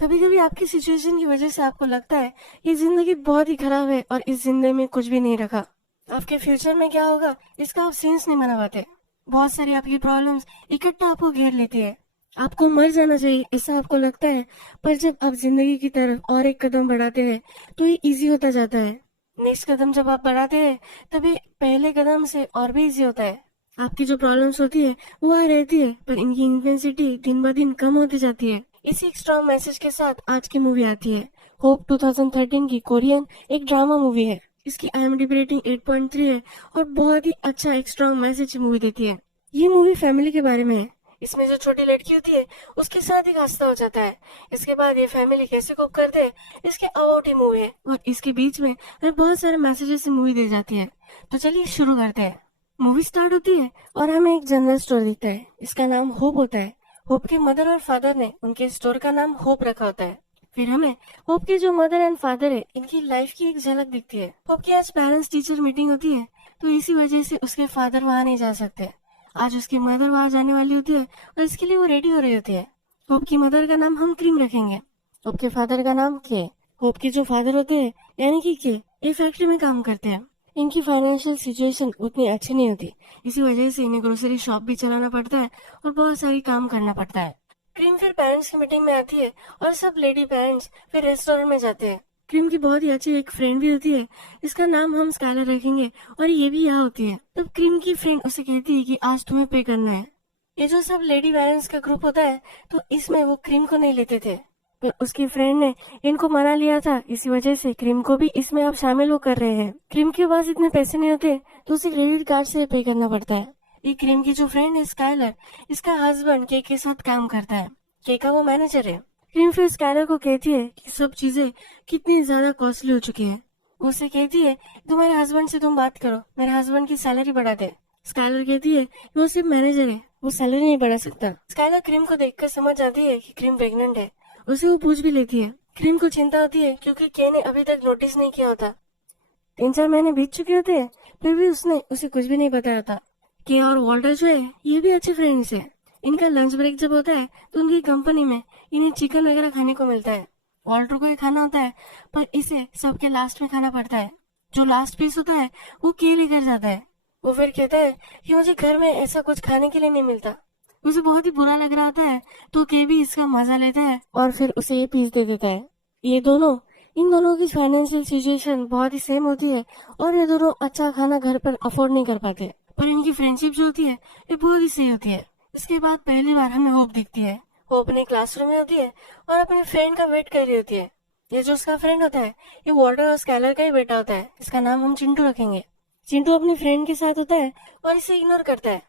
कभी कभी आपकी सिचुएशन की वजह से आपको लगता है ये जिंदगी बहुत ही खराब है और इस जिंदगी में कुछ भी नहीं रखा। आपके फ्यूचर में क्या होगा इसका आप सेंस नहीं बना पाते। बहुत सारी आपकी प्रॉब्लम्स इकट्ठा आपको घेर लेती है। आपको मर जाना चाहिए ऐसा आपको लगता है, पर जब आप जिंदगी की तरफ और एक कदम बढ़ाते हैं तो ये इजी होता जाता है। नेक्स्ट कदम जब आप बढ़ाते हैं तभी पहले कदम से और भी इजी होता है। आपकी जो प्रॉब्लम्स होती है वो आ रहती है, पर इनकी इंटेंसिटी दिन ब दिन कम होती जाती है। इसी एक स्ट्रॉन्ग मैसेज के साथ आज की मूवी आती है होप 2013 की कोरियन एक ड्रामा मूवी है। इसकी IMDb रेटिंग 8.3 है और बहुत ही अच्छा एक स्ट्रॉन्ग मैसेज मूवी देती है। ये मूवी फैमिली के बारे में है। इसमें जो छोटी लड़की होती है उसके साथ एक हादसा हो जाता है। इसके बाद ये फैमिली कैसे कोप करते हैं इसके अबाउट ही मूवी है, और इसके बीच में हमें बहुत सारे मैसेजेस से मूवी दी जाती है। तो चलिए शुरू करते हैं। मूवी स्टार्ट होती है और हमें एक जनरल स्टोर दिखता है। इसका नाम होप होता है। होप के मदर और फादर ने उनके स्टोर का नाम होप रखा होता है। फिर हमें होप के जो मदर एंड फादर है इनकी लाइफ की एक झलक दिखती है। होप की आज पेरेंट्स टीचर मीटिंग होती है, तो इसी वजह से उसके फादर वहाँ नहीं जा सकते। आज उसकी मदर वहाँ जाने वाली होती है और इसके लिए वो रेडी हो रही होती है। होप की मदर का नाम हम क्रीम रखेंगे। होप के फादर का नाम के। होप के जो फादर होते हैं यानी कि के, ये फैक्ट्री में काम करते हैं। इनकी फाइनेंशियल सिचुएशन उतनी अच्छी नहीं होती, इसी वजह से इन्हें ग्रोसरी शॉप भी चलाना पड़ता है और बहुत सारी काम करना पड़ता है। क्रीम फिर पेरेंट्स की मीटिंग में आती है और सब लेडी पेरेंट्स फिर रेस्टोरेंट में जाते हैं। क्रीम की बहुत ही अच्छी एक फ्रेंड भी होती है, इसका नाम हम स्काइलर रखेंगे और ये भी यहाँ होती है। तब क्रीम की फ्रेंड उसे कहती है कि आज तुम्हें पे करना है। ये जो सब लेडी पेरेंट्स का ग्रुप होता है तो इसमें वो क्रीम को नहीं लेते थे, पर उसकी फ्रेंड ने इनको मना लिया था, इसी वजह से क्रीम को भी इसमें अब शामिल वो कर रहे हैं। क्रीम के पास इतने पैसे नहीं होते तो उसे क्रेडिट कार्ड से पे करना पड़ता है। ये क्रीम की जो फ्रेंड है स्काइलर, इसका हस्बैंड के साथ काम करता है। के का वो मैनेजर है। क्रीम फिर स्काइलर को कहती है कि सब चीजें कितनी ज्यादा कॉस्टली हो चुकी है। उसे कहती है तुम्हारे हस्बैंड से तुम बात करो, मेरे हस्बैंड की सैलरी बढ़ा दे। स्काइलर कहती है वो सिर्फ मैनेजर है, वो सैलरी नहीं बढ़ा सकता। स्काइलर क्रीम को देखकर समझ जाती है कि क्रीम प्रेग्नेंट है। उसे वो पूछ भी लेती है। क्रीम को चिंता होती है क्योंकि के ने अभी तक नोटिस नहीं किया होता। 3-4 महीने बीत चुके होते हैं, फिर भी उसने उसे कुछ भी नहीं बताया था। के और वॉल्टर जो है ये भी अच्छे फ्रेंड्स है। इनका लंच ब्रेक जब होता है तो उनकी कंपनी में इन्हें चिकन वगैरह खाने को मिलता है। वॉल्टर को ये खाना होता है, पर इसे सबके लास्ट में खाना पड़ता है। जो लास्ट पीस होता है वो के लेकर जाता है। वो फिर कहता है कि मुझे घर में ऐसा कुछ खाने के लिए नहीं मिलता। उसे बहुत ही बुरा लग रहा होता है, तो के भी इसका मजा लेता है और फिर उसे ये पीस दे देता है। इन दोनों की फाइनेंशियल सिचुएशन बहुत ही सेम होती है और ये दोनों अच्छा खाना घर पर अफोर्ड नहीं कर पाते, पर इनकी फ्रेंडशिप जो होती है ये बहुत ही सही होती है। इसके बाद पहली बार हमें होप दिखती है। वो अपने क्लासरूम में होती है और अपने फ्रेंड का वेट कर रही होती है। ये जो उसका फ्रेंड होता है ये वॉल्टर और स्काइलर का ही बेटा होता है। इसका नाम हम चिंटू रखेंगे। चिंटू अपनी फ्रेंड के साथ होता है और इसे इग्नोर करता है।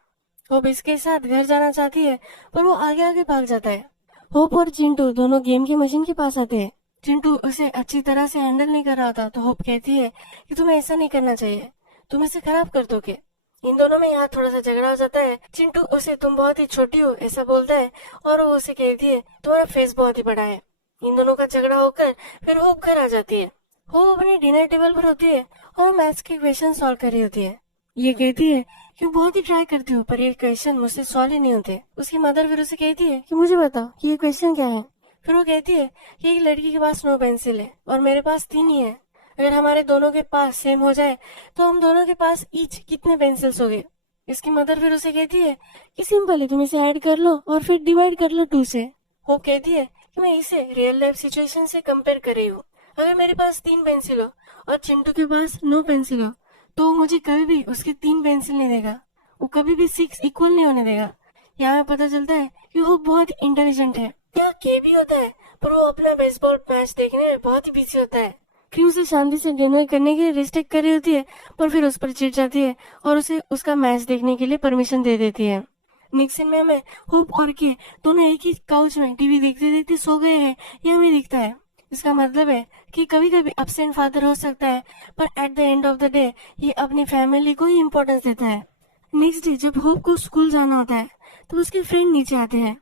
होप इसके साथ घर जाना चाहती है, पर वो आगे आगे भाग जाता है। होप और चिंटू दोनों गेम की मशीन के पास आते हैं। चिंटू उसे अच्छी तरह से हैंडल नहीं कर रहा था, तो होप कहती है कि तुम्हें ऐसा नहीं करना चाहिए, तुम इसे खराब कर दोगे। इन दोनों में यहाँ थोड़ा सा झगड़ा हो जाता है। चिंटू उसे तुम बहुत ही छोटी हो ऐसा बोलता है और वो उसे कहती है तुम्हारा फेस बहुत ही बड़ा है। इन दोनों का झगड़ा होकर फिर होप घर आ जाती है। होप अपने डिनर टेबल पर होती है और मैथ्स के क्वेश्चन सॉल्व कर रही होती है। ये कहती है कि मैं बहुत ही ट्राई करती हूँ पर ये क्वेश्चन मुझसे सॉल्व ही नहीं होते। उसकी मदर फिर उसे कहती है कि मुझे बताओ कि ये क्वेश्चन क्या है। फिर वो कहती है कि एक लड़की के पास 9 पेंसिल है और मेरे पास 3 ही है। अगर हमारे दोनों के पास सेम हो जाए तो हम दोनों के पास ईच कितने पेंसिल्स हो गए। इसकी मदर फिर उसे कहती है कि सिंपल है, तुम इसे ऐड कर लो और फिर डिवाइड कर लो 2 से। वो कहती है कि मैं इसे रियल लाइफ सिचुएशन से कंपेयर कर रही हूँ। अगर मेरे पास 3 पेंसिल हो और चिंटू के पास 9 पेंसिल हो तो वो मुझे कभी भी उसके 3 पेंसिल नहीं देगा, वो कभी भी 6 इक्वल नहीं होने देगा। यहाँ पता चलता है कि वो बहुत इंटेलिजेंट है। क्या के भी होता है, पर वो अपना बेसबॉल मैच देखने में बहुत ही बिजी होता है। क्रीम से शांति से डिनर करने के लिए रिस्ट्रिक्ट कर रही होती है, पर फिर उस पर चिढ़ जाती है और उसे उसका मैच देखने के लिए परमिशन दे देती है। नेक्स्ट सीन में हमें होप और के दोनों एक ही काउच में टीवी देखते देखते सो गए हैं, ये हमें दिखता है। इसका मतलब है कि कभी कभी अब्सेंट फादर हो सकता है, पर at the end of the day ये अपनी फैमिली को ही इम्पोर्टेंस देता है। नेक्स्ट डे जब होप को स्कूल जाना होता है तो उसके फ्रेंड नीचे आते हैं।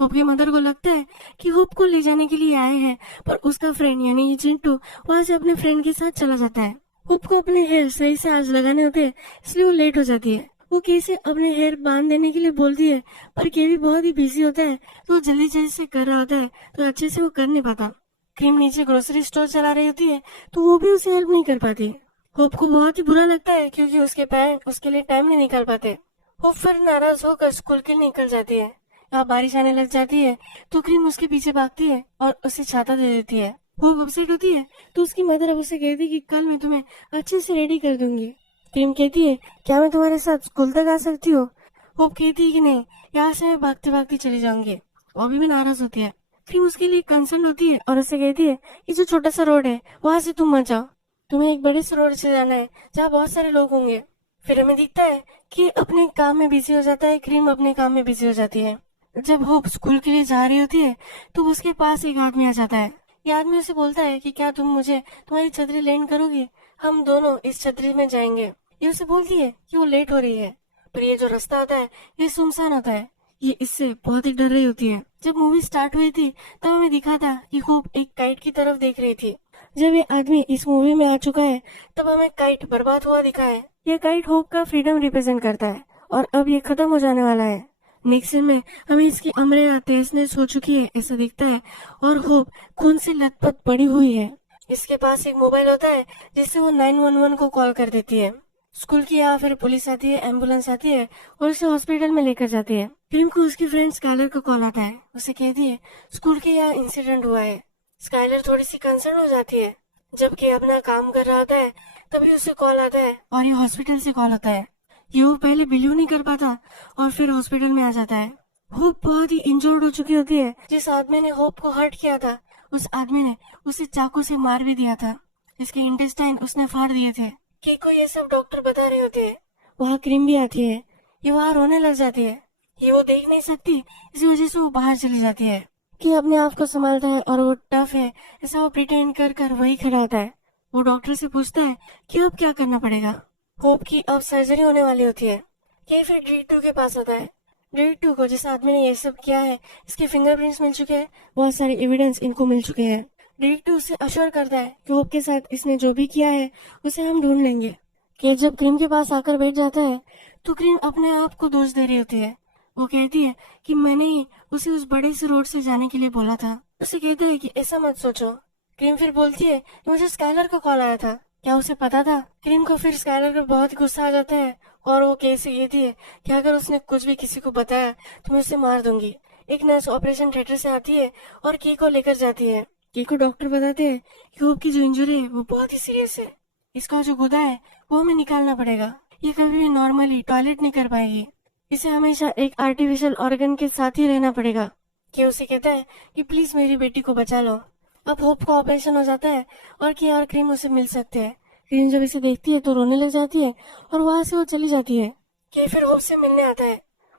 होप की मदर को लगता है कि होप को ले जाने के लिए आए हैं, पर उसका फ्रेंड यानी ये चिंटू वहाँ से अपने फ्रेंड के साथ चला जाता है। होप को अपने हेयर सही से आज लगाने होते हैं, इसलिए वो लेट हो जाती है। वो के से अपने हेयर बांध देने के लिए बोलती है, पर के भी बहुत ही बिजी होता है, तो वो जल्दी जल्दी से कर रहा होता है, तो अच्छे से वो कर नहीं पाता। क्रीम नीचे ग्रोसरी स्टोर चला रही होती है, तो वो भी उसे हेल्प नहीं कर पाती। होप को बहुत ही बुरा लगता है क्योंकि उसके पेरेंट उसके लिए टाइम नहीं निकाल पाते। होप फिर नाराज होकर स्कूल के लिए निकल जाती है। यहाँ बारिश आने लग जाती है, तो क्रीम उसके पीछे भागती है और उसे छाता दे देती है। होप अपसेट होती है, तो उसकी मदर अब उसे कहती है कि कल मैं तुम्हें अच्छे से रेडी कर दूंगी। क्रीम कहती है, क्या मैं तुम्हारे साथ स्कूल तक आ सकती हूँ? होप कहती है कि नहीं, यहाँ से मैं भागते भागते चली जाऊंगी। वो भी नाराज होती है। क्रीम उसके लिए कंसर्न होती है और उसे कहती है कि जो छोटा सा रोड है वहां से तुम मत जाओ, तुम्हें एक बड़े से रोड से जाना है जहाँ बहुत सारे लोग होंगे। फिर हमें दिखता है कि अपने काम में बिजी हो जाता है, क्रीम अपने काम में बिजी हो जाती है। जब होप स्कूल के लिए जा रही होती है, तो उसके पास एक आदमी आ जाता है। ये आदमी उसे बोलता है कि क्या तुम मुझे तुम्हारी छतरी लेंड करोगी, हम दोनों इस छतरी में जाएंगे। ये उसे बोलती है कि वो लेट हो रही है, पर ये जो रास्ता आता है ये सुनसान होता है। ये इससे बहुत ही डर रही होती है। जब मूवी स्टार्ट हुई थी तब हमें दिखा था कि होप एक काइट की तरफ देख रही थी। जब ये आदमी इस मूवी में आ चुका है, तब हमें काइट बर्बाद हुआ दिखा है। ये काइट होप का फ्रीडम रिप्रेजेंट करता है और अब ये खत्म हो जाने वाला है। नेक्स्ट सीन में हमें इसकी अमरे तेजनेस हो चुकी है ऐसा दिखता है, और होप खून से लथपथ पड़ी हुई है। इसके पास एक मोबाइल होता है जिससे वो 911 को कॉल कर देती है। स्कूल की यहाँ फिर पुलिस आती है, एम्बुलेंस आती है और उसे हॉस्पिटल में लेकर जाती है। क्रीम को उसकी फ्रेंड स्काइलर का कॉल आता है। उसे कहती है स्कूल के यहाँ इंसिडेंट हुआ है। स्काइलर थोड़ी सी कंसर्न हो जाती है। जबकि अपना काम कर रहा होता है तभी उसे कॉल आता है और ये हॉस्पिटल से कॉल आता है। ये वो पहले बिलीव नहीं कर पाता और फिर हॉस्पिटल में आ जाता है। होप बहुत ही इंजर्ड हो चुकी होती है। जिस आदमी ने होप को हर्ट किया था उस आदमी ने उसे चाकू से मार भी दिया था। इसके इंटेस्टाइन उसने फाड़ दिए थे। केको ये सब डॉक्टर बता रहे होते हैं। वहाँ क्रीम भी आती है। ये वहाँ रोने लग जाती है। ये वो देख नहीं सकती, इसी वजह से वो बाहर चली जाती है। कि अपने आप को संभालता है और वो टफ है ऐसा वो प्रिटेंड कर कर वही खड़ा होता है। वो डॉक्टर से पूछता है कि अब क्या करना पड़ेगा। होप की अब सर्जरी होने वाली होती है। ये फिर डी2 के पास आता है। डी2 को जिस आदमी ने ये सब किया है इसके फिंगरप्रिंट्स मिल चुके हैं, बहुत सारे एविडेंस इनको मिल चुके हैं। डी2 उसे अश्योर करता है कि होप के साथ इसने जो भी किया है उसे हम ढूंढ लेंगे। कि जब क्रीम के पास आकर बैठ जाता है तो क्रीम अपने आप को दोष दे रही होती है। वो कहती है कि मैंने ही उसे उस बड़े से रोड से जाने के लिए बोला था। उसे कहता है कि ऐसा मत सोचो। क्रीम फिर बोलती है कि मुझे स्काइलर का कॉल आया था, क्या उसे पता था? क्रीम को फिर स्काइलर का बहुत गुस्सा आ जाता है और वो कैसे कहती है कि अगर उसने कुछ भी किसी को बताया तो मैं उसे मार दूंगी। एक नर्स ऑपरेशन थिएटर से आती है और की को लेकर जाती है। की को डॉक्टर बताते हैं कि होप की जो इंजरी है वो बहुत ही सीरियस है। इसका जो गुदा है वो हमें निकालना पड़ेगा। ये कभी भी नॉर्मली टॉयलेट नहीं कर पाएगी। इसे हमेशा एक आर्टिफिशियल ऑर्गन के साथ ही रहना पड़ेगा। कि उसे कहता है कि प्लीज मेरी बेटी को बचा लो। अब होप का ऑपरेशन हो जाता है और की और क्रीम उसे मिल सकते हैं। क्रीम जब इसे देखती है तो रोने लग जाती है और वहाँ से वो चली जाती है। कि फिर होप से मिलने आता है।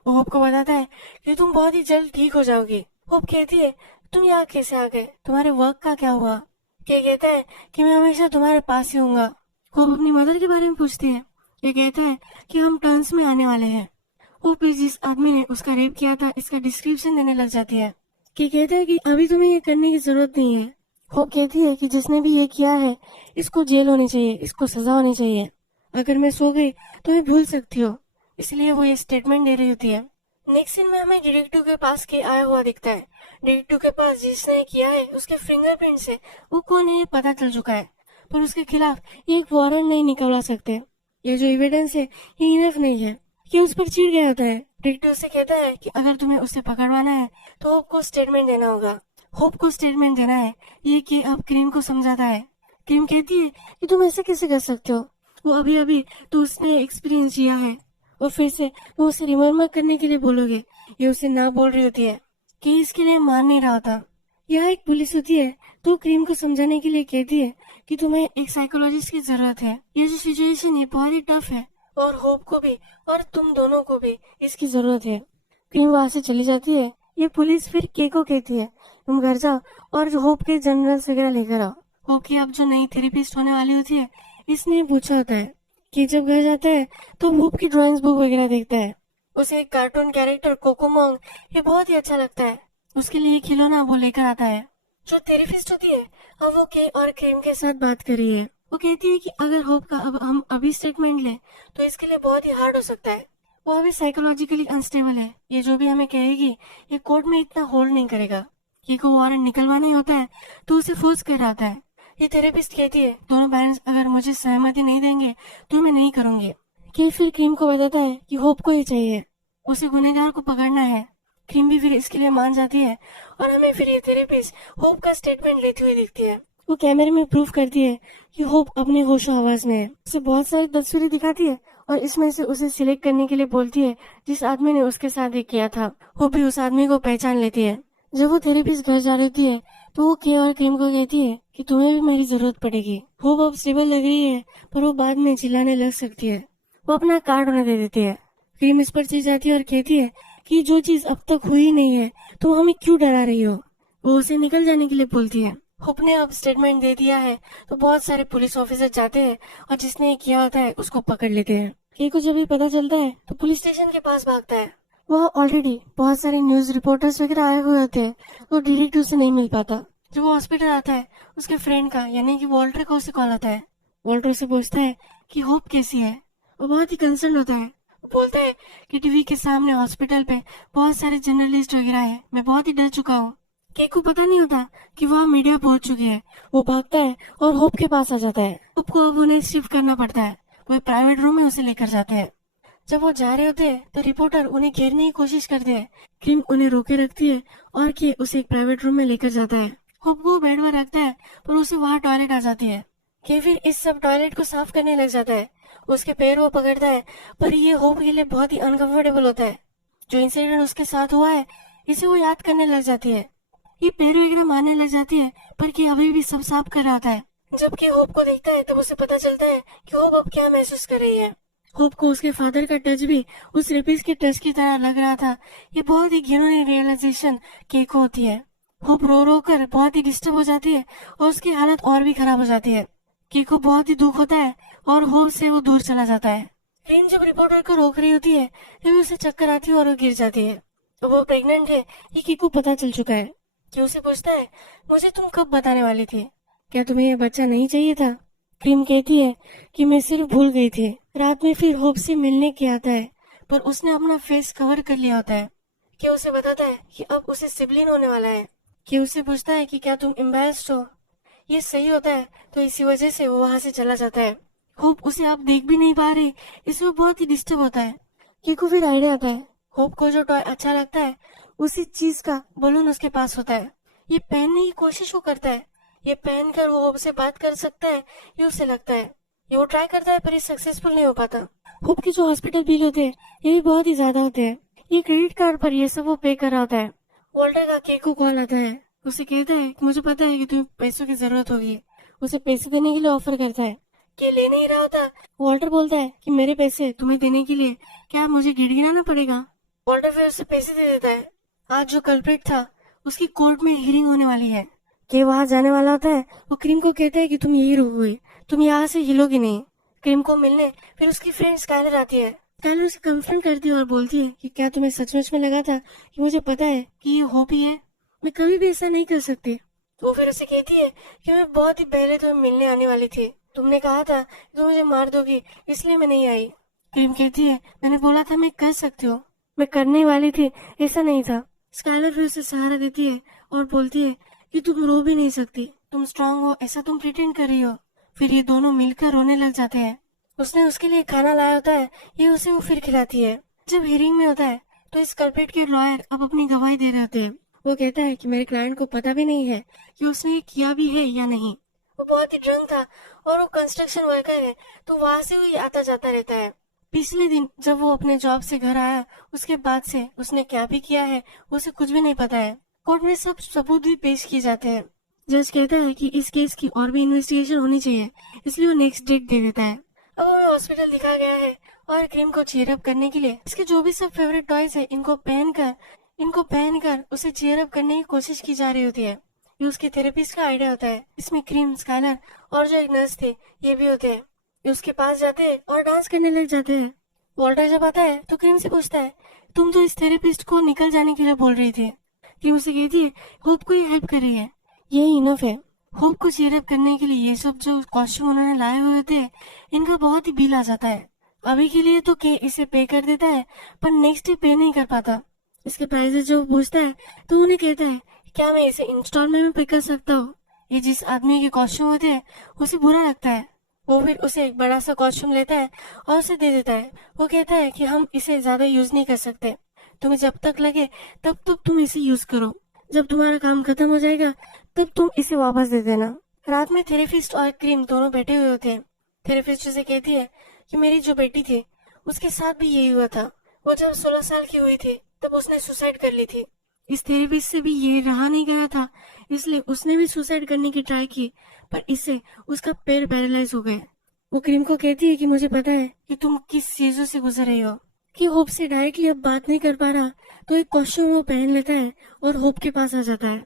वो होप को बताता है कि तुम बहुत ही जल्द ठीक हो जाओगी। होप कहती है तुम यहाँ कैसे आ गए, तुम्हारे वर्क का क्या हुआ? के कहता है कि मैं हमेशा तुम्हारे पास ही हूँगा। होप अपनी मदर के बारे में पूछती है। ये कहता है कि हम टर्न्स में आने वाले हैं। होप जिस आदमी ने उसका रेप किया था इसका डिस्क्रिप्शन देने लग जाती है। कि कहता है कि अभी तुम्हें ये करने की जरूरत नहीं है। होप कहती है कि जिसने भी ये किया है इसको जेल होनी चाहिए, इसको सजा होनी चाहिए। अगर मैं सो गई तो मैं भूल सकती हो, इसलिए वो ये स्टेटमेंट दे रही होती है। नेक्स्ट सीन में हमें डिटेक्टिव के पास के आया हुआ दिखता है। डिटेक्टिव के पास जिसने किया है उसके फिंगरप्रिंट से वो कौन है ये पता चल चुका है, पर उसके खिलाफ ये एक वारंट नहीं निकलवा सकते। ये जो एविडेंस है ये इनफ नहीं है। ये उस पर चिढ़ गया होता है। डिटेक्टिव से कहता है कि अगर तुम्हें उसे पकड़वाना है तो होप को स्टेटमेंट देना होगा। होप को स्टेटमेंट देना है ये कि अब क्रीम को समझाता है। क्रीम कहती है कि तुम ऐसे कैसे कर सकते हो, वो अभी अभी तो उसने एक्सपीरियंस किया है और फिर से वो उसे रिमेम्बर करने के लिए बोलोगे। ये उसे ना बोल रही होती है कि इसके लिए मान नहीं रहा था। यहाँ एक पुलिस होती है तो क्रीम को समझाने के लिए कहती है कि तुम्हें एक साइकोलॉजिस्ट की जरूरत है। ये जो सिचुएशन है बहुत ही टफ है और होप को भी और तुम दोनों को भी इसकी जरूरत है। क्रीम वहाँ से चली जाती है। ये पुलिस फिर के को कहती है तुम घर जाओ और होप के जनरल्स वगैरह लेकर आओ। होप की अब जो नई थेरेपिस्ट होने वाली होती है इसने पूछा होता है कि जब घर जाता है तो होप की ड्राइंग्स बुक वगैरह देखता है। उसे एक कार्टून कैरेक्टर कोकोमोंग ये बहुत ही अच्छा लगता है। उसके लिए खिलौना वो लेकर आता है। जो थेरेपिस्ट होती है अब वो के और क्रीम के साथ बात कर रही है। वो कहती है कि अगर होप का अब हम अभी स्टेटमेंट लें तो इसके लिए बहुत ही हार्ड हो सकता है। वो अभी साइकोलॉजिकली अनस्टेबल है, ये जो भी हमें कहेगी ये कोर्ट में इतना होल्ड नहीं करेगा। कि को वारंट निकलवाना ही होता है तो उसे फोर्स कर रहा था। ये थेरेपिस्ट कहती है दोनों पेरेंट्स अगर मुझे सहमति नहीं देंगे तो मैं नहीं करूंगी। कि फिर क्रीम को बताता है कि होप को ही चाहिए, उसे गुनहगार को पकड़ना है। क्रीम भी फिर इसके लिए मान जाती है और हमें फिर ये थेरेपिस्ट होप का स्टेटमेंट लेती हुई दिखती है। वो कैमरे में प्रूफ करती है कि होप अपने होशो हवास में है। उसे बहुत सारी तस्वीरें दिखाती है और इसमें से उसे सिलेक्ट करने के लिए बोलती है जिस आदमी ने उसके साथ ये किया था। होप भी उस आदमी को पहचान लेती है। जब वो थेरेपिस्ट घर जा रही होती है तो वो के और क्रीम को कहती है कि तुम्हें भी मेरी जरूरत पड़ेगी। होप अब स्टेबल लग रही है पर वो बाद में चिल्लाने लग सकती है। वो अपना कार्ड उन्हें दे देती है। क्रीम इस पर चिढ़ जाती है और कहती है कि जो चीज अब तक हुई नहीं है तो हमें क्यों डरा रही हो। वो उसे निकल जाने के लिए बोलती है। होप ने अब स्टेटमेंट दे दिया है तो बहुत सारे पुलिस ऑफिसर जाते हैं और जिसने ये किया होता है उसको पकड़ लेते हैं। के को जब ये पता चलता है तो पुलिस स्टेशन के पास भागता है। वह ऑलरेडी बहुत सारे न्यूज रिपोर्टर्स वगैरह आए हुए होते हैं तो डायरेक्ट उसे नहीं मिल पाता। जब वो हॉस्पिटल आता है उसके फ्रेंड का यानी कि वॉल्टर का उसे कॉल आता है। वॉल्टर से पूछता है कि होप कैसी है। वो बहुत ही कंसर्न होता है। वो बोलता है कि टीवी के सामने हॉस्पिटल पे बहुत सारे जर्नलिस्ट वगैरह हैं, मैं बहुत ही डर चुका हूँ। केक को पता नहीं होता कि वह मीडिया पहुंच चुकी है। वो भागता है और होप के पास आ जाता है। होप को अब उन्हें शिफ्ट करना पड़ता है। वो प्राइवेट रूम में उसे लेकर जाते हैं। जब वो जा रहे होते हैं तो रिपोर्टर उन्हें घेरने की कोशिश करते हैं। क्रीम उन्हें रोके रखती है और के उसे एक प्राइवेट रूम में लेकर जाता है। होप को बेड पर रखता है पर उसे वहाँ टॉयलेट आ जाती है। के फिर इस सब टॉयलेट को साफ करने लग जाता है। उसके पैर वो पकड़ता है पर ये होप के लिए बहुत ही अनकंफर्टेबल होता है। जो इंसिडेंट उसके साथ हुआ है इसे वो याद करने लग जाती है। ये पैर वगैरह मारने लग जाती है पर कि अभी भी सब साफ कर रहा था। जबकि होप को देखता है तब उसे पता चलता है कि होप अब क्या महसूस कर रही है। होप को उसके फादर का टच भी उस रेपिस्ट के टच की तरह लग रहा था। ये बहुत ही घिनौनी रियलाइजेशन केक को होती है। होप रो रो कर बहुत ही डिस्टर्ब हो जाती है और उसकी हालत और भी खराब हो जाती है। केक को बहुत ही दुख होता है और होप से वो दूर चला जाता है। क्रीम जब रिपोर्टर को रोक रही होती है तभी उसे चक्कर आती है और वो गिर जाती है। तो वो प्रेग्नेंट है ये केक को पता चल चुका है। कि उसे पूछता है मुझे तुम कब बताने वाली थी, क्या तुम्हें ये बच्चा नहीं चाहिए था। क्रीम कहती है कि मैं सिर्फ भूल गई थी। रात में फिर होप से मिलने के आता है पर उसने अपना फेस कवर कर लिया होता है। कि उसे बताता है कि अब उसे सिबलिन होने वाला है। कि उससे पूछता है कि क्या तुम एम्बैरेस्ड हो। ये सही होता है तो इसी वजह से वो वहाँ से चला जाता है। होप उसे आप देख भी नहीं पा रही इसमें बहुत ही डिस्टर्ब होता है। कि को फिर आइडिया आता है। होप को जो टॉय अच्छा लगता है उसी चीज का बलून उसके पास होता है। ये पहनने की कोशिश वो करता है। ये पहन कर वो होप से बात कर सकता है ये उसे लगता है। ये वो ट्राई करता है पर ये सक्सेसफुल नहीं हो पाता। होप के जो हॉस्पिटल बिल होते हैं ये भी बहुत ही ज्यादा होते हैं। ये क्रेडिट कार्ड पर ये सब वो पे कर रहा होता है। वॉल्टर का केक को कॉल आता है। उसे कहता है कि मुझे पता है कि तुम्हें पैसों की जरूरत होगी। उसे पैसे देने के लिए ऑफर करता है। कि ले नहीं रहा होता। वॉल्टर बोलता है कि मेरे पैसे तुम्हें देने के लिए क्या मुझे गिड़गिड़ाना पड़ेगा। वॉल्टर फिर उसे पैसे दे देता है। आज जो कल्प्रिट था उसकी कोर्ट में हियरिंग होने वाली है। कि वहाँ जाने वाला होता है। वो क्रीम को कहता है कि तुम यही रुकोगे, तुम यहाँ से हिलोगी नहीं। क्रीम को मिलने फिर उसकी फ्रेंड स्काइलर आती है। स्काइलर उसे कंफ्रंट करती है और बोलती है कि क्या तुम्हें सचमुच में लगा था कि मुझे पता है कि ये होप ही है, मैं कभी भी ऐसा नहीं कर सकती। तो वो फिर उसे कहती है कि मैं बहुत ही पहले तुम्हें मिलने आने वाली थी, तुमने कहा था कि तुम मुझे मार दोगी इसलिए मैं नहीं आई। क्रीम कहती है मैंने बोला था मैं कर सकती हूँ, मैं करने वाली थी, ऐसा नहीं था। स्काइलर फिर उसे सहारा देती है और बोलती है कि तुम रो भी नहीं सकती, तुम स्ट्रांग हो ऐसा तुम प्रिटेंड कर रही हो। फिर ये दोनों मिलकर रोने लग जाते हैं। उसने उसके लिए खाना लाया होता है, ये उसे वो फिर खिलाती है। जब हियरिंग में होता है तो इस कल्प्रिट के लॉयर अब अपनी गवाही दे रहे होते हैं। वो कहता है कि मेरे क्लाइंट को पता भी नहीं है कि उसने ये किया भी है या नहीं। वो बहुत ही ड्रंक था और वो कंस्ट्रक्शन वर्कर है तो वहाँ से वो आता जाता रहता है। पिछले दिन जब वो अपने जॉब से घर आया उसके बाद से उसने क्या भी किया है उसे कुछ भी नहीं पता है। कोर्ट में सब सबूत भी पेश किए जाते हैं। जज कहता है कि इस केस की और भी इन्वेस्टिगेशन होनी चाहिए इसलिए वो नेक्स्ट डेट दे देता है। अब हमें हॉस्पिटल दिखाया गया है और क्रीम को चीयर अप करने के लिए इसके जो भी सब फेवरेट टॉयज है इनको पहनकर उसे चीयर अप करने की कोशिश की जा रही होती है। ये उसके थेरेपिस्ट का आइडिया होता है। इसमें क्रीम, स्काइलर और जो एक नर्स थे ये भी होते हैं। ये उसके पास जाते हैं और डांस करने लग जाते हैं। वॉल्टर जब आता है तो क्रीम से पूछता है तुम तो इस थेरेपिस्ट को निकल जाने के लिए बोल रही थी। क्रीम उसे कहती है होप को ये हेल्प कर रही है, यही इनफ है। होप को चीयर अप करने के लिए ये सब जो कॉस्ट्यूम उन्होंने लाए हुए थे इनका बहुत ही बिल आ जाता है। अभी के लिए तो के इसे पे कर देता है, पर नेक्स्ट डे पे नहीं कर पाता। इसके प्राइजेस जो पूछता है तो उन्हें कहता है क्या मैं इसे इंस्टॉलमेंट में पे कर सकता हूँ। ये जिस आदमी के कॉस्ट्यूम होते हैं उसे बुरा लगता है। वो फिर उसे एक बड़ा सा कॉस्ट्यूम लेता है और उसे दे देता है। वो कहता है कि हम इसे ज्यादा यूज नहीं कर सकते, तुम्हें जब तक लगे तब तक तुम इसे यूज करो, जब तुम्हारा काम खत्म हो जाएगा तब तुम इसे वापस दे देना। रात में थेरेपिस्ट और क्रीम दोनों बैठे हुए होते हैं। थेरेपिस्ट उसे कहती है कि मेरी जो बेटी थी उसके साथ भी यही हुआ था। वो जब 16 साल की हुई थी तब उसने सुसाइड कर ली थी। इस थेरेपिस्ट से भी ये रहा नहीं गया था, इसलिए उसने भी सुसाइड करने की ट्राई की, पर इससे उसका पैर पैरालाइज हो गया। वो क्रीम को कहती है कि मुझे पता है कि तुम किस चीजों से गुजर रही हो। कि होप से डायरेक्टली अब बात नहीं कर पा रहा तो एक कॉस्ट्यूम वो पहन लेता है और होप के पास आ जाता है।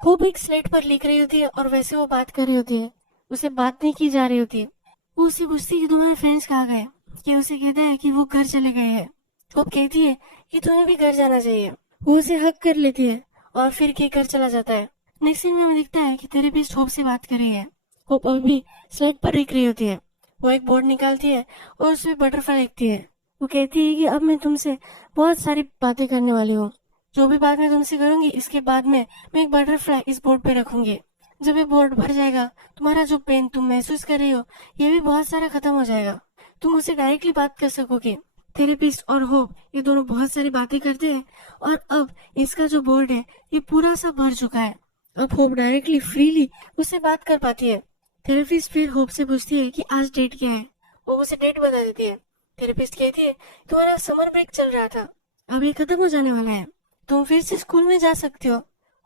होप एक स्लेट पर लिख रही होती है और वैसे वो बात कर रही होती है, उसे बात नहीं की जा रही होती है। वो उससे पूछती है कि तुम्हारे फ्रेंड्स कहाँ गए। कि उसे कहता है कि वो घर चले गए हैं। होप कहती है कि तुम्हें भी घर जाना चाहिए। वो उसे हक कर लेती है और फिर के घर चला जाता है। नेक्स्ट सीन में हमें दिखता है कि थेरेपिस्ट होप से बात कर रही है। होप अभी भी स्लेट पर लिख रही होती है। वो एक बोर्ड निकालती है और उसमें बटरफ्लाई लिखती है। वो कहती है कि अब मैं तुमसे बहुत सारी बातें करने वाली हूँ। जो भी बात मैं तुमसे करूंगी इसके बाद में मैं एक बटरफ्लाई इस बोर्ड पे रखूंगी। जब ये बोर्ड भर जाएगा तुम्हारा जो पेन तुम महसूस कर रही हो ये भी बहुत सारा खत्म हो जाएगा, तुम उससे डायरेक्टली बात कर सकोगे। थेरेपिस्ट और होप ये दोनों बहुत सारी बातें करते हैं और अब इसका जो बोर्ड है ये पूरा सा भर चुका है। अब होप डायरेक्टली फ्रीली उससे बात कर पाती है। थेरेपिस्ट फिर होप से पूछती है कि आज डेट क्या है। वो उसे डेट बता देती है। थेरेपिस्ट कहती है तुम्हारा समर ब्रेक चल रहा था, अब ये खत्म हो जाने वाला है, तुम फिर से स्कूल में जा सकते हो।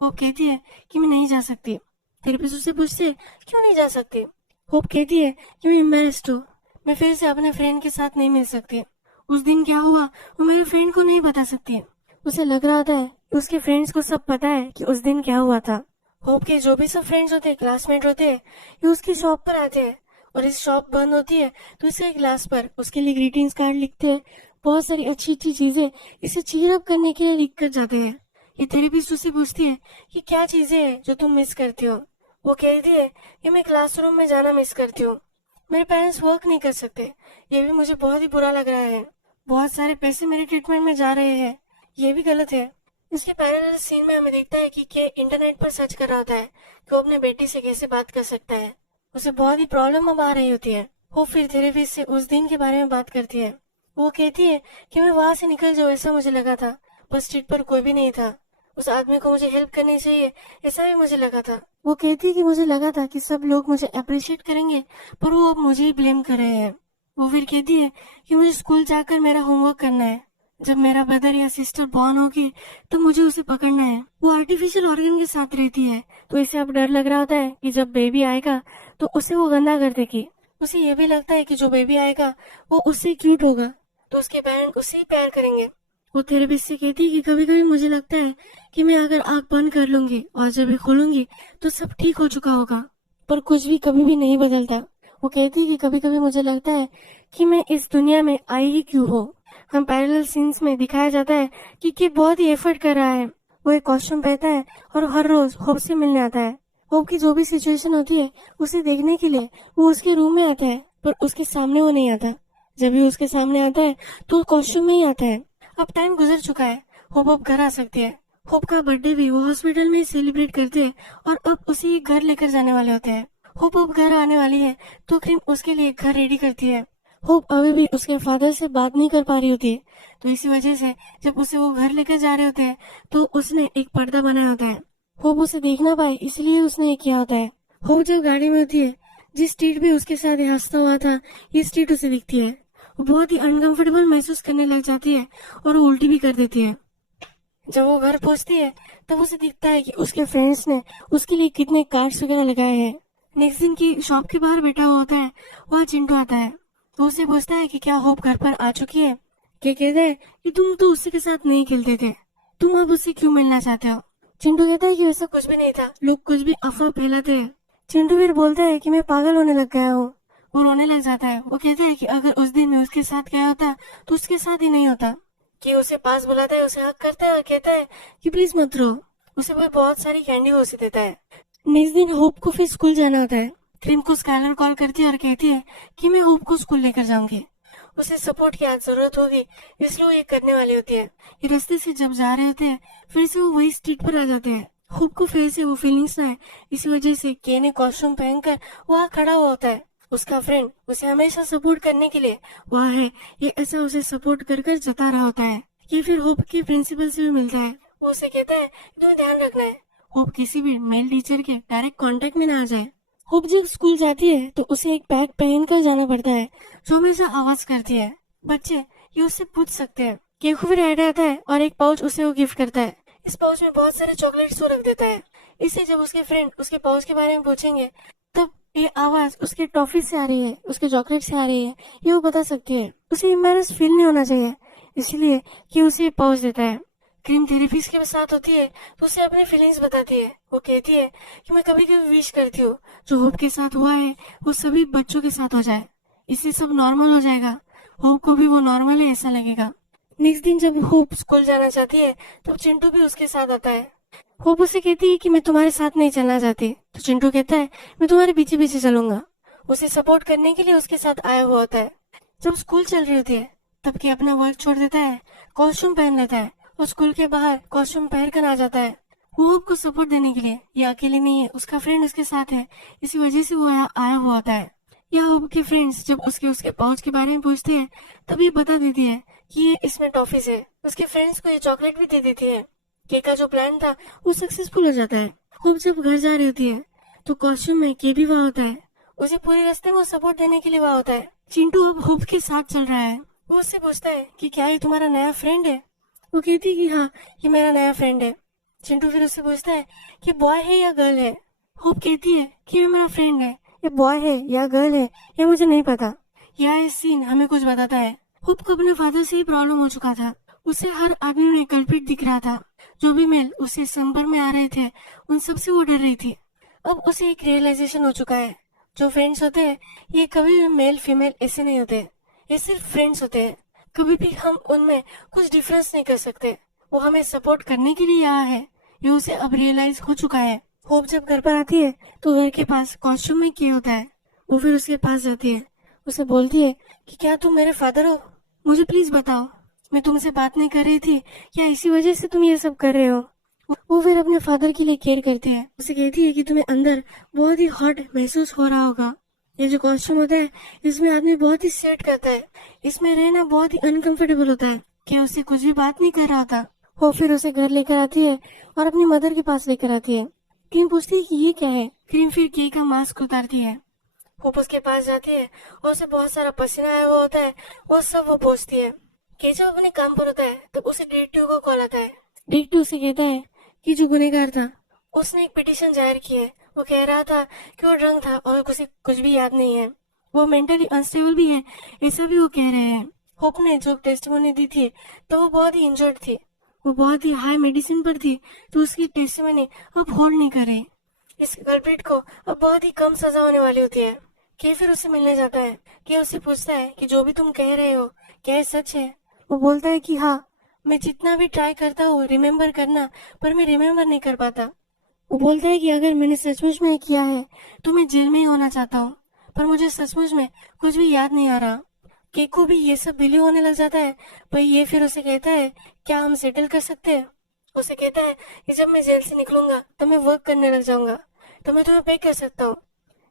होप कहती है कि मैं नहीं जा सकती। थेरेपिस्ट उससे पूछती है क्यों नहीं जा सकती। होप कहती है कि मैं एम्बैरेस्ड हूँ, मैं फिर से अपने फ्रेंड के साथ नहीं मिल सकती। उस दिन क्या हुआ वो मेरे फ्रेंड को नहीं बता सकती। उसे लग रहा था कि उसके फ्रेंड्स को सब पता है कि उस दिन क्या हुआ था। होप के जो भी सब फ्रेंड्स होते हैं, क्लासमेट होते हैं, ये उसकी शॉप पर आते हैं और इस शॉप बंद होती है तो इसके ग्लास पर उसके लिए ग्रीटिंग्स कार्ड लिखते हैं। बहुत सारी अच्छी अच्छी चीजें इसे चीयर अप करने के लिए लिख कर जाते हैं। ये थेरेपिस्ट उससे पूछती है कि क्या चीजें हैं जो तुम मिस करती हो। वो कहती है कि मैं क्लासरूम में जाना मिस करती हूँ, मेरे पेरेंट्स वर्क नहीं कर सकते, ये भी मुझे बहुत ही बुरा लग रहा है, बहुत सारे पैसे मेरे ट्रीटमेंट में जा रहे हैं, ये भी गलत है। इसके पैरेलल सीन में हमें देखता है कि इंटरनेट पर सर्च कर रहा होता है कि वो अपने बेटी से कैसे बात कर सकता है। उसे बहुत ही प्रॉब्लम अब आ रही होती है। वो फिर थेरेपिस्ट से उस दिन के बारे में बात करती है। वो कहती है कि मैं वहां से निकल जाऊँ ऐसा मुझे लगा था, बस स्ट्रीट पर कोई भी नहीं था, उस आदमी को मुझे हेल्प करनी चाहिए ऐसा भी मुझे लगा था। वो कहती है कि मुझे लगा था कि सब लोग मुझे अप्रिशिएट करेंगे पर वो अब मुझे ही ब्लेम कर रहे हैं। वो फिर कहती है कि मुझे स्कूल जाकर मेरा होमवर्क करना है, जब मेरा ब्रदर या सिस्टर बॉर्न होगी तो मुझे उसे पकड़ना है। वो आर्टिफिशियल ऑर्गन के साथ रहती है तो इसे अब डर लग रहा होता है कि जब बेबी आएगा तो उसे वो गंदा कर देगी। उसे ये भी लगता है कि जो बेबी आएगा वो उससे क्यूट होगा तो उसके पेरेंट उससे ही प्यार करेंगे। वो थेरेपिस्ट से कहती है कि कभी कभी मुझे लगता है कि मैं अगर आँख बंद कर लूंगी और जब भी खोलूंगी तो सब ठीक हो चुका होगा, पर कुछ भी कभी भी नहीं बदलता। वो कहती है कि कभी कभी मुझे लगता है कि मैं इस दुनिया में आई ही क्यों हो। हम पैरेलल सीन्स में दिखाया जाता है कि बहुत ही एफर्ट कर रहा है। वो एक कॉस्ट्यूम पहनता है और हर रोज होप से मिलने आता है। होप की जो भी सिचुएशन होती है उसे देखने के लिए वो उसके रूम में आता है, पर उसके सामने वो नहीं आता। जब भी उसके सामने आता है तो कॉस्ट्यूम में ही आता है। अब टाइम गुजर चुका है, होप अब घर आ सकती है। होप का बर्थडे भी वो हॉस्पिटल में सेलिब्रेट करते हैं और अब उसे घर लेकर जाने वाले होते हैं। होप अब घर आने वाली है तो क्रीम उसके लिए घर रेडी करती है। होप अभी भी उसके फादर से बात नहीं कर पा रही होती है, तो इसी वजह से जब उसे वो घर लेकर जा रहे होते हैं तो उसने एक पर्दा बनाया होता है। होप उसे देख ना पाए इसलिए उसने ये किया होता है। होप जब गाड़ी में होती है, जिस स्ट्रीट पे उसके साथ हंसता हुआ था ये स्ट्रीट उसे दिखती है। वो बहुत ही अनकंफर्टेबल महसूस करने लग जाती है और वो उल्टी भी कर देती है। जब वो घर पहुंचती है तब उसे दिखता है कि उसके फ्रेंड्स ने उसके लिए कितने कार्ड्स वगैरह लगाए हैं। नेक्स्ट दिन की शॉप के बाहर बैठा हुआ होता है, वहाँ चिंटू आता है तो उसे पूछता है कि क्या होप घर पर आ चुकी है। क्या कहता है कि तुम तो उसी के साथ नहीं खेलते थे, तुम अब उससे क्यों मिलना चाहते हो। चिंटू कहता है कि वैसा कुछ भी नहीं था, लोग कुछ भी अफवाह फैलाते हैं। चिंटू फिर बोलता है कि मैं पागल होने लग गया हूँ। वो रोने लग जाता है। वो कहता है कि अगर उस दिन मैं उसके साथ गया होता तो उसके साथ ही नहीं होता। कि उसे पास बुलाता है, उसे हक करता है और कहता है कि प्लीज मत रो। उसे वो बहुत सारी कैंडी वो उसे देता है। नेक्स्ट दिन होप को फिर स्कूल जाना होता है। क्रीम को स्काइलर कॉल करती है और कहती है कि मैं होप को स्कूल लेकर जाऊंगी। उसे सपोर्ट की आज जरूरत होगी, इसलिए वो ये करने वाली होती है। ये रास्ते से जब जा रहे होते हैं फिर से वो वही स्ट्रीट पर आ जाते हैं। होप को फिर से वो फीलिंग्स ना है, इसी वजह से के ने कॉस्ट्यूम पहनकर वहाँ खड़ा हुआ होता है। उसका फ्रेंड उसे हमेशा सपोर्ट करने के लिए वहाँ है, ये ऐसा उसे सपोर्ट कर कर जता रहा होता है। ये फिर होप के प्रिंसिपल से भी मिलता है। वो उसे कहता है तुम्हें ध्यान रखना है होप किसी भी मेल टीचर के डायरेक्ट कांटेक्ट में ना आ जाए। होप जब स्कूल जाती है तो उसे एक बैग पहन कर जाना पड़ता है जो हमेशा आवाज करती है। बच्चे ये उससे पूछ सकते हैं। केक को फिर आइडिया आता है और एक पाउच उसे वो गिफ्ट करता है। इस पाउच में बहुत सारे चॉकलेट्स वो रख देता है। इससे जब उसके फ्रेंड उसके पाउच के बारे में पूछेंगे तब ये आवाज उसके टॉफी से आ रही है, उसके चॉकलेट से आ रही है, ये वो बता सकती है। उसे एम्बैरेस फील नहीं होना चाहिए, इसलिए कि उसे पाउच देता है। क्रीम थेरेपिस्ट के साथ होती है तो उसे अपने फीलिंग्स बताती है। वो कहती है कि मैं कभी कभी विश करती हूँ जो होप के साथ हुआ है वो सभी बच्चों के साथ हो जाए, इससे सब नॉर्मल हो जाएगा। होप को भी वो नॉर्मल है ऐसा लगेगा। नेक्स्ट दिन जब होप स्कूल जाना चाहती है तब चिंटू भी उसके साथ आता है। होप उसे कहती है कि मैं तुम्हारे साथ नहीं चलना चाहती, तो चिंटू कहता है मैं तुम्हारे पीछे पीछे चलूंगा। उसे सपोर्ट करने के लिए उसके साथ आया हुआ होता है। जब स्कूल चल रही होती है तब के अपना वर्क छोड़ देता है, कॉस्ट्यूम पहन लेता है और स्कूल के बाहर कॉस्ट्यूम पहन कर आ जाता है। वो होप को सपोर्ट देने के लिए। ये अकेले नहीं है, उसका फ्रेंड उसके साथ है, इसी वजह से वो यहाँ आया हुआ होता है। या होप के फ्रेंड्स जब उसके पाउच के बारे में पूछते हैं तब ये बता देती है कि ये इसमें टॉफीज है। उसके फ्रेंड्स को ये चॉकलेट भी दे देती है। के का जो प्लान था वो सक्सेसफुल हो जाता है। होप जब घर जा रही होती है तो कॉस्ट्यूम में के भी वहाँ होता है। उसे पूरे रास्ते में सपोर्ट देने के लिए वहाँ होता है। चिंटू अब होप के साथ चल रहा है। वो उससे पूछता है कि क्या ये तुम्हारा नया फ्रेंड है। वो कहती है कि हाँ ये मेरा नया फ्रेंड है। चिंटू फिर उससे पूछता है कि बॉय है या गर्ल है। होप कहती है कि ये मेरा फ्रेंड है, ये बॉय है या गर्ल है ये मुझे नहीं पता। यह सीन हमें कुछ बताता है। होप को अपने फादर से ही प्रॉब्लम हो चुका था। उसे हर आदमी में कल्प्रिट दिख रहा था। जो भी मेल उससे संपर्क में आ रहे थे उन सबसे वो डर रही थी। अब उसे एक रियलाइजेशन हो चुका है, जो फ्रेंड्स होते हैं ये कभी भी मेल फीमेल ऐसे नहीं होते, ये सिर्फ फ्रेंड्स होते हैं। कभी भी हम उनमें कुछ डिफरेंस नहीं कर सकते। वो हमें सपोर्ट करने के लिए यहाँ है, ये उसे अब रियलाइज हो चुका है। होप जब घर पर आती है तो घर के पास कॉस्ट्यूम में के होता है। वो फिर उसके पास जाती है, उसे बोलती है कि क्या तुम मेरे फादर हो, मुझे प्लीज बताओ, मैं तुमसे बात नहीं कर रही थी, क्या इसी वजह से तुम ये सब कर रहे हो। वो फिर अपने फादर के लिए केयर करती है। उसे कहती है कि तुम्हें अंदर बहुत ही हॉट महसूस हो रहा होगा। ये जो कॉस्ट्यूम होता है इसमें आदमी बहुत ही सेट करता है, इसमें रहना बहुत ही अनकंफर्टेबल होता है। क्या उससे कुछ भी बात नहीं कर रहा था। वो फिर उसे घर लेकर आती है और अपनी मदर के पास लेकर आती है। क्रीम पूछती है कि ये क्या है। क्रीम फिर के का मास्क उतारती है। होप उसके पास जाती है और उसे बहुत सारा पसीना आया हुआ होता है, वो सब वो पोंछती है। के जब अपने काम पर होता है तो उसे डिटेक्टिव को कॉल आता है। डिटेक्टिव उसे कहता है कि जो गुनहगार था उसने एक पिटीशन जाहिर की है। वो कह रहा था कि वो ड्रंक था और उसे कुछ भी याद नहीं है, वो मेंटली अनस्टेबल भी है, ऐसा भी वो कह रहे हैं। होप ने जो टेस्टिमोनी दी थी तो वो बहुत ही इंजर्ड थी, वो बहुत ही हाई मेडिसिन पर थी, तो उसकी टेस्टिमोनी अब होल्ड नहीं कर रही। इस कल्प्रिट को अब बहुत ही कम सजा होने वाली होती है। के फिर उसे मिलने जाता है। के उससे पूछता है कि जो भी तुम कह रहे हो क्या ये सच है। वो बोलता है कि हाँ, मैं जितना भी ट्राई करता हूँ रिमेम्बर करना, पर मैं रिमेम्बर नहीं कर पाता। वो बोलता है कि अगर मैंने सचमुच में किया है तो मैं जेल में ही होना चाहता हूँ, पर मुझे सचमुच में कुछ भी याद नहीं आ रहा। केक को भी ये सब बिलीव होने लग जाता है, पर ये फिर उसे कहता है क्या हम सेटल कर सकते हैं। उसे कहता है कि जब मैं जेल से निकलूंगा तो मैं वर्क करने लग जाऊंगा, तो मैं तुम्हें पे कर सकता हूँ।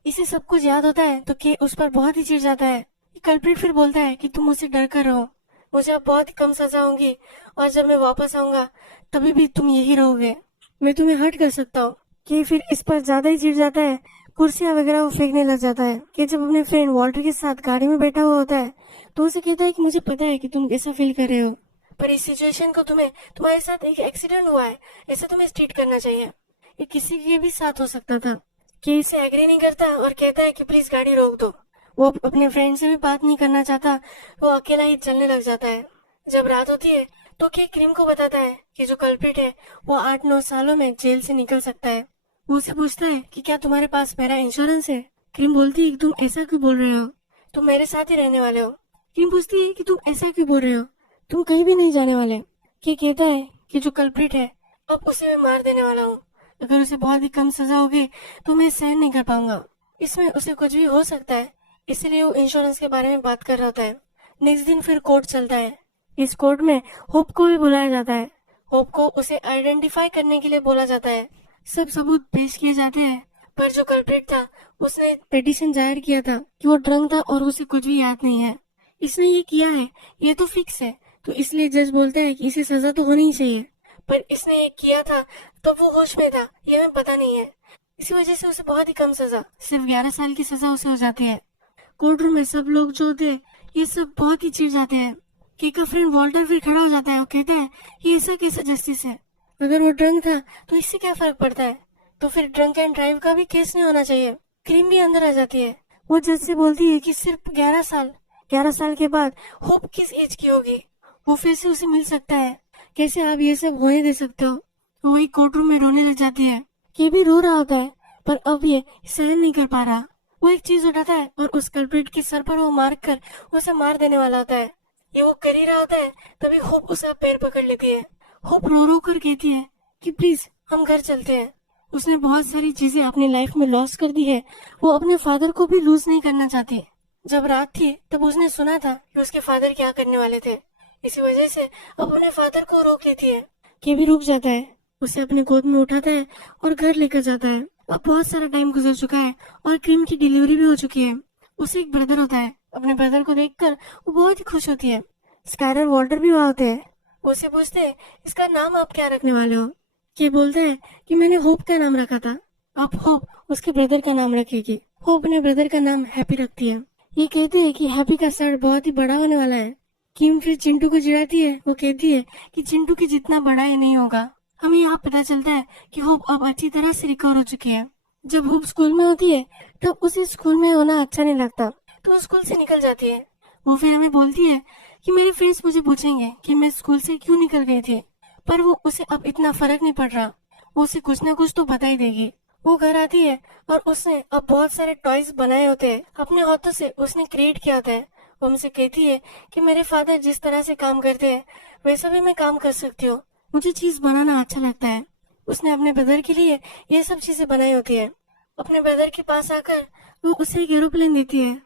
इसे सब कुछ याद होता है तो के उस पर बहुत ही चिढ़ जाता है। कल्प्रिट फिर बोलता है कि तुम मुझसे डर कर रहो, मुझे अब बहुत ही कम सजा होगी और जब मैं वापस आऊंगा तभी भी तुम यही रहोगे, मैं तुम्हें हर्ट कर सकता हूँ। कि फिर इस पर ज्यादा ही चिढ़ जाता है, कुर्सियां वगैरह वो फेंकने लग जाता है। कि जब अपने फ्रेंड वॉल्टर के साथ गाड़ी में बैठा हुआ होता है तो उसे कहता है कि मुझे पता है कि तुम कैसा फील कर रहे हो, पर इस सिचुएशन को तुम्हारे साथ एक एक्सीडेंट हुआ है, ऐसा तुम्हें ट्रीट करना चाहिए, ये किसी के भी साथ हो सकता था। कि इसे एग्री नहीं करता और कहता है कि प्लीज गाड़ी रोक दो। वो अपने फ्रेंड से भी बात नहीं करना चाहता, वो अकेला ही चलने लग जाता है। जब रात होती है तो के क्रीम को बताता है कि जो कल्प्रिट है वो 8-9 सालों में जेल से निकल सकता है। वो उसे पूछता है कि क्या तुम्हारे पास मेरा इंश्योरेंस है। क्रीम बोलती है कि तुम ऐसा क्यों बोल रहे हो, तुम मेरे साथ ही रहने वाले हो। क्रीम पूछती है कि तुम ऐसा क्यों बोल रहे हो, तुम कहीं भी नहीं जाने वाले। के कहता है कि जो कल्प्रिट है अब उसे मैं मार देने वाला हूँ, अगर उसे बहुत ही कम सजा होगी तो मैं सहन नहीं कर पाऊंगा, इसमें उसे कुछ भी हो सकता है, इसलिए वो इंश्योरेंस के बारे में बात कर रहा होता है। नेक्स्ट दिन फिर कोर्ट चलता है। इस कोर्ट में होप को भी बुलाया जाता है। होप को उसे आइडेंटिफाई करने के लिए बोला जाता है। सब सबूत पेश किए जाते हैं, पर जो कल्प्रिट था उसने पिटीशन जाहिर किया था कि वो ड्रंक था और उसे कुछ भी याद नहीं है। इसने ये किया है, ये तो फिक्स है, तो इसलिए जज बोलता है कि इसे सजा तो होनी ही चाहिए। पर इसने ये किया था तो वो होश में था, ये हमें पता नहीं है। इसी वजह से उसे बहुत ही कम सजा, सिर्फ 11 साल की सजा उसे हो जाती है। कोर्ट रूम में सब लोग जो होते हैं ये सब बहुत ही चिढ़ जाते हैं। के का फ्रेंड वॉल्टर फिर खड़ा हो जाता है और कहता है ये ऐसा कैसा जस्टिस है, अगर वो ड्रंक था तो इससे क्या फर्क पड़ता है, तो फिर ड्रंक एंड ड्राइव का भी केस नहीं होना चाहिए। क्रीम भी अंदर आ जाती है। वो जज से बोलती है कि सिर्फ 11 साल के बाद होप किस एज की होगी, वो फिर से उसे मिल सकता है, कैसे आप ये सब होने दे सकते हो। वही कोर्ट रूम में रोने लग जाती है। के भी रो रहा होता है, पर अब ये सहन नहीं कर पा रहा। वो एक चीज उठाता है और उस कल्प्रिट के सर पर वो मार कर उसे मार देने वाला होता है। ये वो कर ही रहा होता है, तभी होप उसका पैर पकड़ लेती है। होप रो रो कर कहती है कि प्लीज हम घर चलते हैं। उसने बहुत सारी चीजें अपनी लाइफ में लॉस कर दी है, वो अपने फादर को भी लूज नहीं करना चाहती। जब रात थी तब उसने सुना था कि उसके फादर क्या करने वाले थे, इसी वजह से अब अपने फादर को रोक लेती है। के भी रुक जाता है, उसे अपने गोद में उठाता है और घर लेकर जाता है। अब बहुत सारा टाइम गुजर चुका है और क्रीम की डिलीवरी भी हो चुकी है। उसे एक ब्रदर होता है। अपने ब्रदर को देखकर वो बहुत ही खुश होती है। स्काइलर वॉल्टर भी वहाँ होते हैं। वो उसे पूछते हैं इसका नाम आप क्या रखने वाले हो। के बोलते हैं कि मैंने होप का नाम रखा था, अब होप उसके ब्रदर का नाम रखेगी। होप अपने ब्रदर का नाम हैप्पी रखती है। ये कहते हैं कि हैप्पी का सर बहुत ही बड़ा होने वाला है। किम फिर चिंटू को चिढ़ाती है। वो कहती है कि चिंटू की जितना बड़ा ये नहीं होगा। हमें यहाँ पता चलता है कि होप अब अच्छी तरह से रिकवर हो चुकी है। जब होप स्कूल में होती है तब उसे स्कूल में होना अच्छा नहीं लगता, तो वो स्कूल से निकल जाती है। वो फिर हमें बोलती है कि मेरे फ्रेंड्स मुझे पूछेंगे कि मैं स्कूल से क्यों निकल गई थी, पर वो उसे अब इतना फर्क नहीं पड़ रहा, वो उसे कुछ ना कुछ तो बता ही देगी। वो घर आती है और उसने अब बहुत सारे टॉयज बनाए होते हैं, अपने हाथों से उसने क्रिएट किया होता है। वो हमसे कहती है कि मेरे फादर जिस तरह से काम करते हैं वैसा भी मैं काम कर सकती हूँ, मुझे चीज बनाना अच्छा लगता है। उसने अपने ब्रदर के लिए ये सब चीजें बनाई होती है। अपने ब्रदर के पास आकर वो उसे एक एरोप्लेन देती है।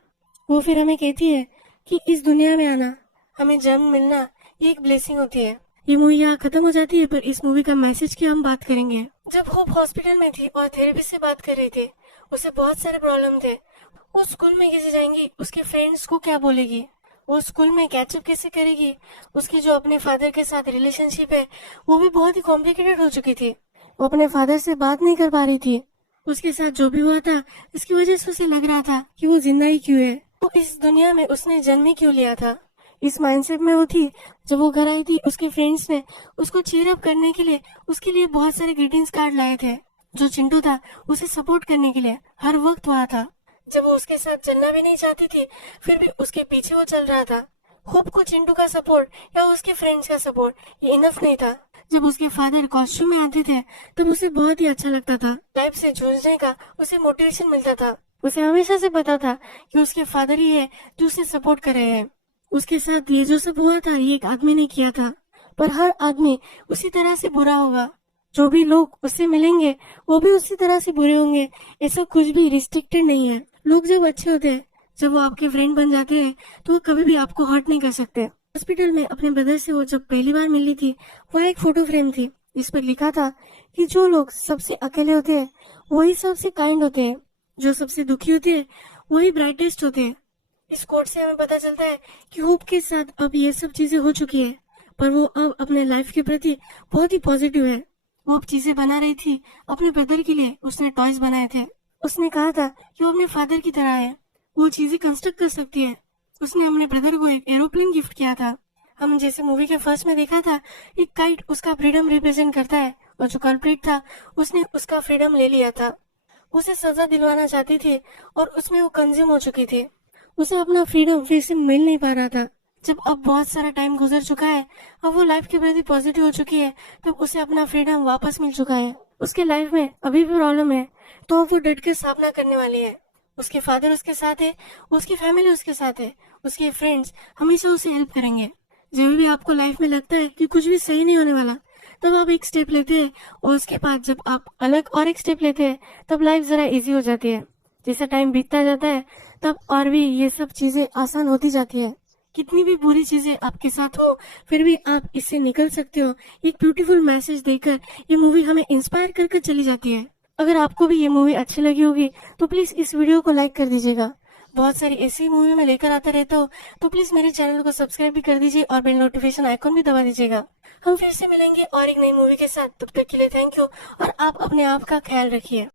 वो फिर हमें कहती है कि इस दुनिया में आना, हमें जन्म मिलना, ये एक ब्लेसिंग होती है। ये मूवी यहाँ खत्म हो जाती है, पर इस मूवी का मैसेज की हम बात करेंगे। जब होप हॉस्पिटल में थी और थेरेपिस्ट से बात कर रही थी, उसे बहुत सारे प्रॉब्लम थे। वो स्कूल में कैसे जाएंगी, उसके फ्रेंड्स को क्या बोलेगी, वो स्कूल में कैचअप कैसे करेगी, उसकी जो अपने फादर के साथ रिलेशनशिप है वो भी बहुत ही कॉम्प्लिकेटेड हो चुकी थी। वो अपने फादर से बात नहीं कर पा रही थी। उसके साथ जो भी हुआ था इसकी वजह से उसे लग रहा था कि वो जिंदा ही क्यों है, वो इस दुनिया में उसने जन्म ही क्यों लिया था। इस माइंडसेट में वो थी। जब वो घर आई थी उसके फ्रेंड्स ने उसको चीयर अप करने के लिए उसके लिए बहुत सारे ग्रीटिंग्स कार्ड लाए थे। जो चिंटू था उसे सपोर्ट करने के लिए हर वक्त वहाँ था। जब वो उसके साथ चलना भी नहीं चाहती थी फिर भी उसके पीछे वो चल रहा था। होप को चिंटू का सपोर्ट या उसके फ्रेंड्स का सपोर्ट ये इनफ नहीं था। जब उसके फादर कॉस्ट्यूम में आते थे तब उसे बहुत ही अच्छा लगता था। लाइफ से जूझने का उसे मोटिवेशन मिलता था। उसे हमेशा से पता था कि उसके फादर ही है जो उसे सपोर्ट कर रहे हैं। उसके साथ ये जो सब हुआ था ये एक आदमी ने किया था, पर हर आदमी उसी तरह से बुरा होगा। जो भी लोग उससे मिलेंगे वो भी उसी तरह से बुरे होंगे। ऐसा कुछ भी रिस्ट्रिक्टेड नहीं है। लोग जब अच्छे होते हैं, जब वो आपके फ्रेंड बन जाते हैं तो वो कभी भी आपको हर्ट नहीं कर सकते। हॉस्पिटल में अपने ब्रदर से वो जब पहली बार मिली थी, वह एक फोटो फ्रेम थी जिस पर लिखा था कि जो लोग सबसे अकेले होते हैं वही सबसे काइंड होते हैं, जो सबसे दुखी होते हैं वही ब्राइटेस्ट होते हैं। इस कोट से हमें पता चलता है कि होप के साथ अब ये सब चीजें हो चुकी है, पर वो अब अपने लाइफ के प्रति बहुत ही पॉजिटिव है। वो अब चीजें बना रही थी अपने ब्रदर के लिए। उसने टॉयज बनाए थे। उसने कहा था कि वो अपने फादर की तरह है, वो चीजें कंस्ट्रक्ट कर सकती है। उसने अपने ब्रदर को एक एरोप्लेन गिफ्ट किया था। हम जैसे मूवी के फर्स्ट में देखा था, एक काइट उसका फ्रीडम रिप्रेजेंट करता है और जो कल्प्रिट था उसने उसका फ्रीडम ले लिया था। उसे सजा दिलवाना चाहती थी और उसमें वो कंज्यूम हो चुकी थी। उसे अपना फ्रीडम फिर से मिल नहीं पा रहा था। जब अब बहुत सारा टाइम गुजर चुका है, अब वो लाइफ के प्रति पॉजिटिव हो चुकी है, तब उसे अपना फ्रीडम वापस मिल चुका है। उसके लाइफ में अभी भी प्रॉब्लम है तो अब वो डट के सामना करने वाली है। उसके फादर उसके साथ है, उसकी फैमिली उसके साथ है, उसके फ्रेंड्स हमेशा उसे हेल्प करेंगे। जब भी आपको लाइफ में लगता है कि कुछ भी सही नहीं होने वाला, तब आप एक स्टेप लेते हैं और उसके बाद जब आप अलग और एक स्टेप लेते हैं तब लाइफ जरा इजी हो जाती है। जैसे टाइम बीतता जाता है तब और भी ये सब चीजें आसान होती जाती है। कितनी भी बुरी चीजें आपके साथ हो फिर भी आप इससे निकल सकते हो। एक ब्यूटीफुल मैसेज देकर ये मूवी हमें इंस्पायर कर कर चली जाती है। अगर आपको भी ये मूवी अच्छी लगी होगी तो प्लीज इस वीडियो को लाइक कर दीजिएगा। बहुत सारी ऐसी मूवी में लेकर आता रहता हूँ, तो प्लीज मेरे चैनल को सब्सक्राइब भी कर दीजिए और बेल नोटिफिकेशन आइकॉन भी दबा दीजिएगा। हम फिर से मिलेंगे और एक नई मूवी के साथ। तब तक के लिए थैंक यू और आप अपने आप का ख्याल रखिए।